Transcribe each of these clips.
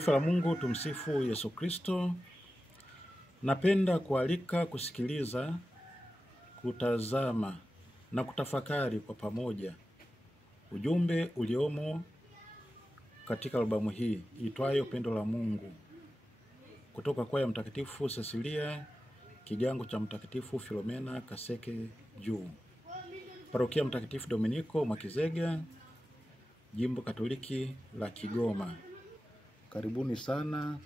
Taifa la Mungu, tumsifu Yesu Kristo. Napenda kualika kusikiliza, kutazama na kutafakari kwa pamoja ujumbe uliomo katika albamu hii itwayo Pendo la Mungu, kutoka kwaya Mtakatifu Cecilia, kigango cha Mtakatifu Filomena Kaseke Juu, Parokia Mtakatifu Dominiko Mwakizega, Jimbo Katoliki la Kigoma. Karibuni sana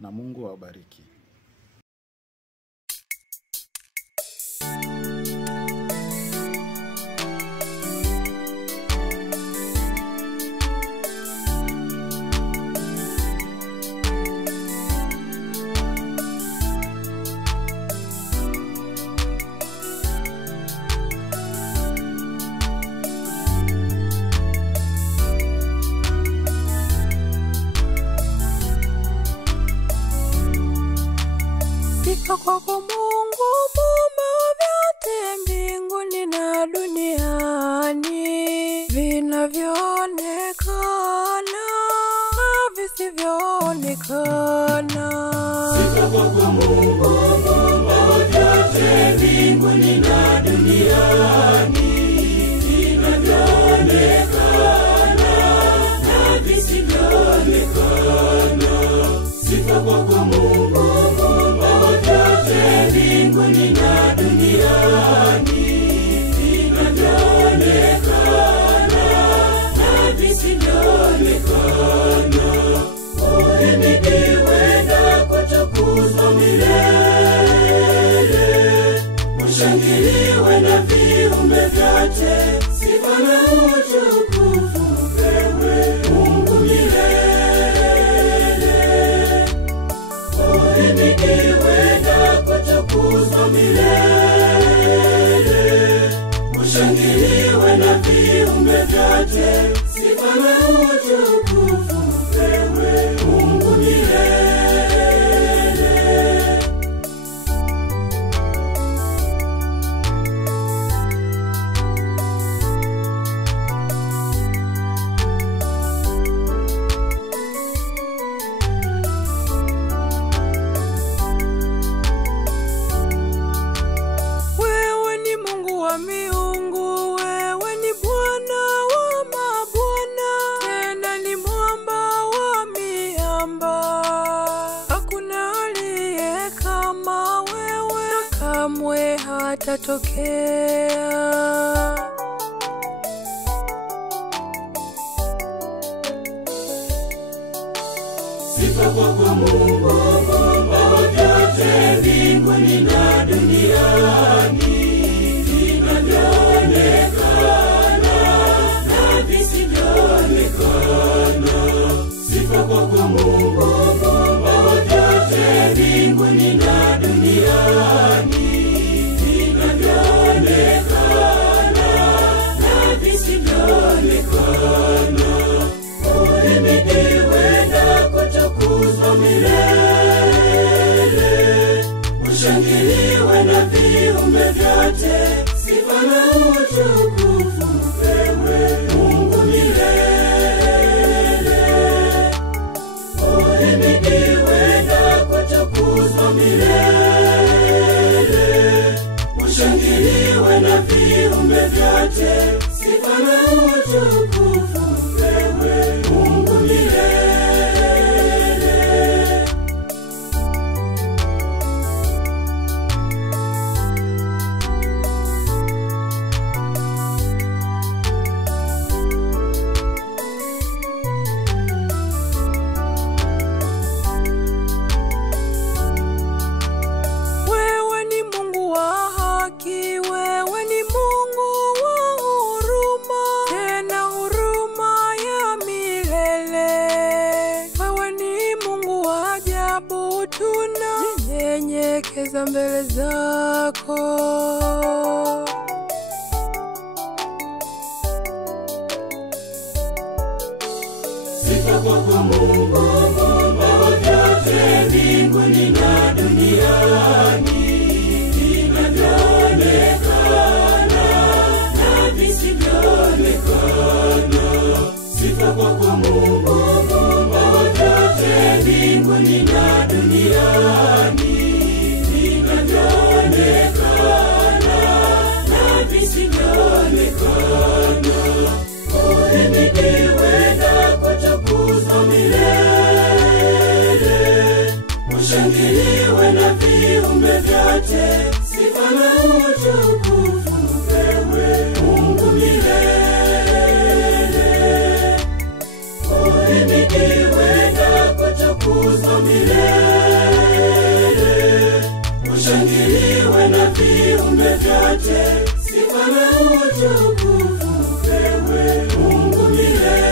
na Mungu awabariki. Kwako Mungu muumba vyote mbinguni na duniani, vinavyoonekana na visivyoonekana. Sifa kwako Mungu muumba vyote mbinguni na duniani, vinavyoonekana na visivyoonekana. Sifa kwako Mungu mbinguni na duniani, vinavyoonekana na visivyoonekana. Uhimidiwe na kutukuzwa milele, ushangiliwe na viumbe vyote, sifa na utukufu upewe Mungu milele. Uhimidiwe kutukuzwa milele, ushangiliwe na viumbe vyote, sifa na utukufu upewe Mungu milele. Hatatokea. Sifa kwako Mungu muumba vyote mbinguni na duniani, vinavyoonekana na visivyoonekana. Sifa kwako Mungu muumba vyote mbinguni na duniani, vinavyoonekana na visivyoonekana. Uhimidiwe na kutukuzwa milele, ushangiliwe na viumbe vyote, sifa na utukufu upewe Mungu milele. Uhimidiwe na kutukuzwa milele, ushangiliwe na viumbe vyote, sifa na utukufu upewe Mungu milele. Wewe ni Mungu wa haki, wewe ni Mungu wa huruma, tena huruma ya milele. Wewe ni Mungu wa ajabu, tunanyenyekeza mbele zako. Sifa kwako Mungu muumba vyote mbinguni na duniani, vinavyoonekana na visivyoonekana. Sifa kwako Mungu muumba vyote ushangiliwe na viumbe vyote, sifa na utukufu upewe Mungu milele. Uhimidiwe na kutukuzwa milele, ushangiliwe na viumbe vyote, sifa na utukufu upewe Mungu milele.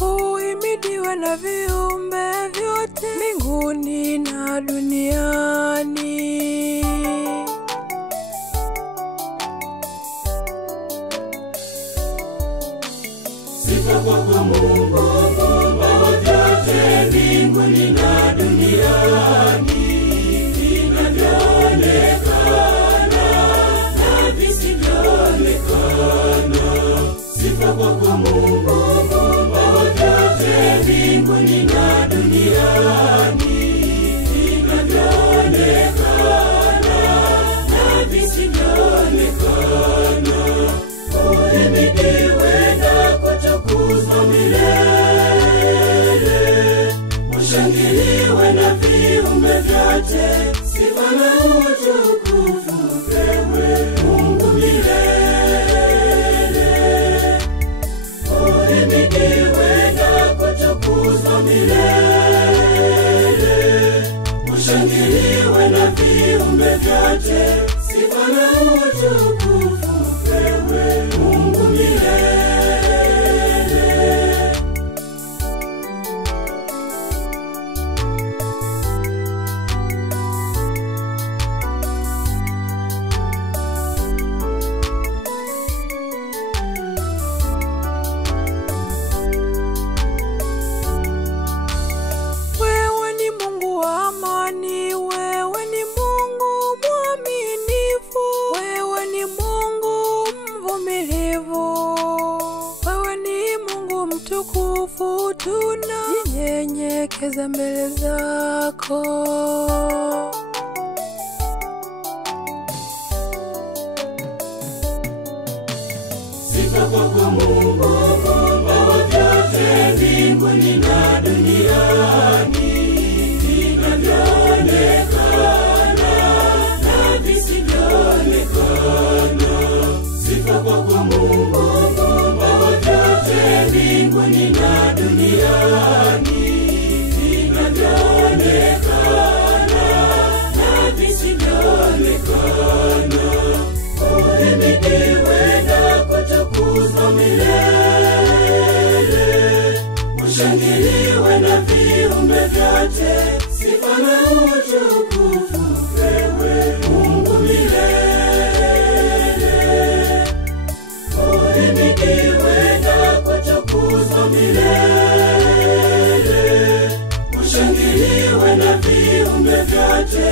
Uhimidiwe na viumbe vyote mbinguni na duniani. Sifa kwako Mungu, Muumba wa vyote mbinguni na duniani, vinavyoonekana na visivyoonekana. Sifa kwako Mungu, Muumba wa vyote mbinguni na duniani, vinavyoonekana na visivyoonekana. Uhimidiwe na kutukuzwa milele, ushangiliwe na viumbe vyote, sifa na utukufu upewe Mungu milele. Uhimidiwe na kutukuzwa milele, ushangiliwe na viumbe vyote, sifa na utukufu upewe Mungu milele. Wewe ni Mungu wa amani, wewe ni Mungu mwaminifu, wewe ni Mungu mvumilivu, wewe ni Mungu mtukufu, tunajinyenyekeza mbele zako. Sifa kwako Mungu, Muumba wa vyote mbinguni na duniani, vinavyoonekana na visivyoonekana. Sifa kwako Mungu, Muumba wa vyote mbinguni na duniani, vinavyoonekana na visivyoonekana. Uhimidiwe na kutukuzwa milele, ushangiliwe na viumbe vyote, sifa na utukufu upewe Mungu milele. Uhimidiwe na kutukuzwa milele, ushangiliwe na viumbe vyote,